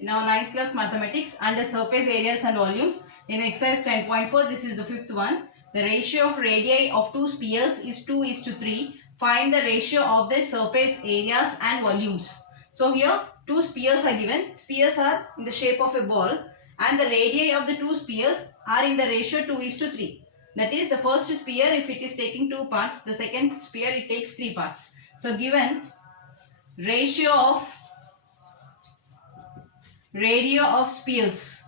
in our 9th class mathematics under surface areas and volumes. In exercise 10.4, this is the fifth one. The ratio of radii of two spheres is 2:3. Find the ratio of the surface areas and volumes. So here two spheres are given. Spheres are in the shape of a ball and the radii of the two spheres are in the ratio 2:3. That is, the first sphere, if it is taking two parts, the second sphere it takes three parts. So given ratio of radii of spheres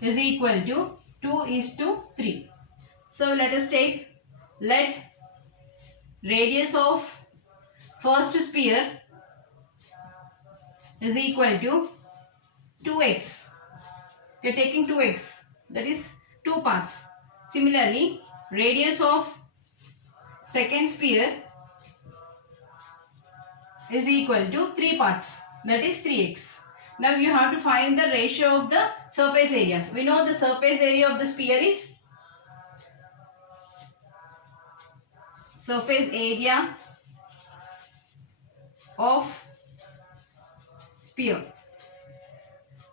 is equal to 2:3. So let us take, let radius of first sphere is equal to 2x. We are taking 2x, that is two parts. Similarly, radius of second sphere is equal to 3 parts, that is 3x. Now you have to find the ratio of the surface areas. We know the surface area of the sphere is surface area of sphere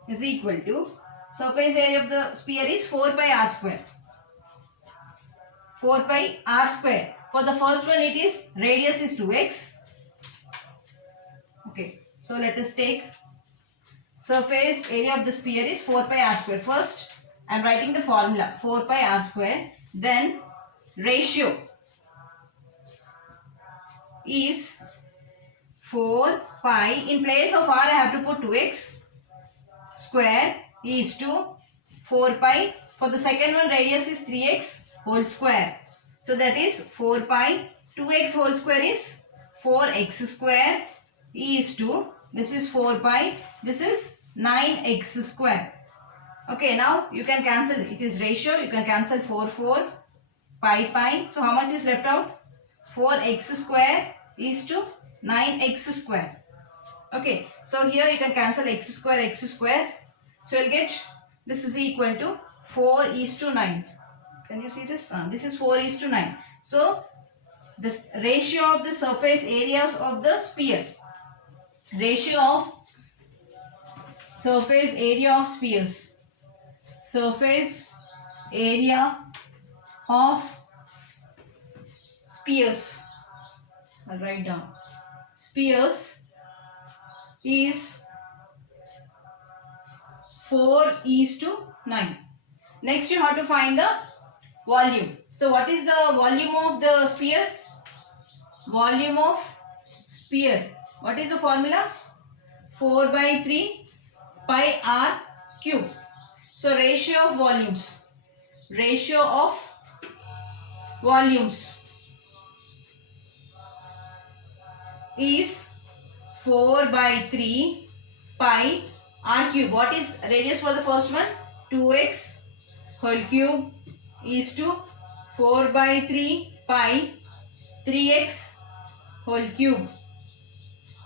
is equal to surface area of the sphere is 4 pi r square. 4 pi r square. For the first one it is radius is 2x. Okay, so let us take surface area of the sphere is 4 pi r square. First I am writing the formula 4 pi r square. Then ratio is 4 pi, in place of r I have to put 2x square is to 4 pi. For the second one radius is 3x whole square. So that is 4 pi, 2x whole square is 4x square is to, this is 4 pi, this is 9x square. Okay, now you can cancel, it is ratio, you can cancel 4 pi. So how much is left out? 4x square is to 9x square. Okay, so here you can cancel x square. So you'll get, this is equal to 4:9. Can you see this? This is 4:9. So the ratio of the surface areas of the sphere. Ratio of surface area of spheres. Surface area of spheres. I'll write down. Spheres is 4:9. Next you have to find the volume. So what is the volume of the sphere? Volume of sphere. What is the formula? 4/3 pi r cube. So ratio of volumes. Ratio of volumes is 4/3 pi r cube. What is radius for the first one? 2x whole cube is to 4/3 pi 3x whole cube.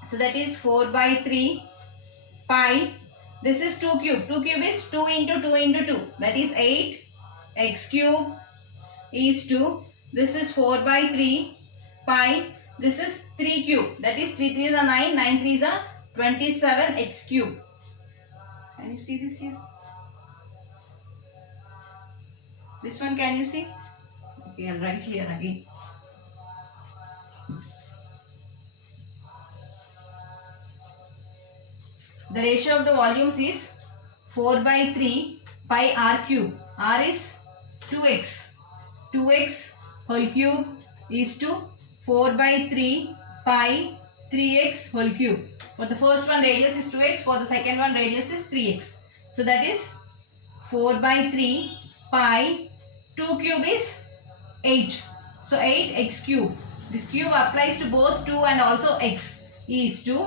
So that is 4/3 pi. This is 2 cube. 2 cube is 2 into 2 into 2. That is 8x cube is to, this is 4/3 pi. This is 3 cube. That is 3 3s are 9. 9 3s are 27x cube. Can you see this here? This one can you see? Okay, I'll write here again. The ratio of the volumes is 4/3 pi r cube. R is 2x. 2x whole cube is to 4/3 pi 3x whole cube. For the first one radius is 2x. For the second one radius is 3x. So that is 4/3 pi. 2 cube is 8. So 8x cube. This cube applies to both 2 and also x is to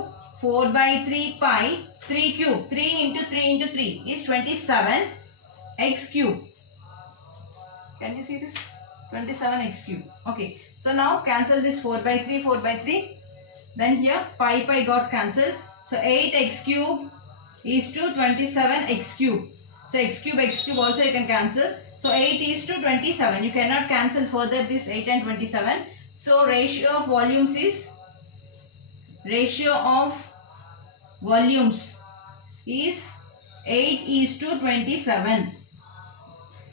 4/3 pi 3 cube. 3 into 3 into 3 is 27x cube. Can you see this? 27x cube. Okay. So now cancel this 4/3. Then here pi got cancelled. So 8x cube is to 27x cube. So x cube also you can cancel. So 8 is to 27. You cannot cancel further this 8 and 27. So ratio of volumes is ratio of volumes is 8:27.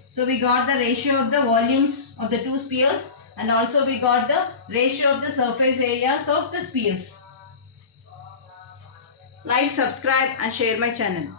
So we got the ratio of the volumes of the two spheres, and also we got the ratio of the surface areas of the spheres. Like, subscribe and share my channel.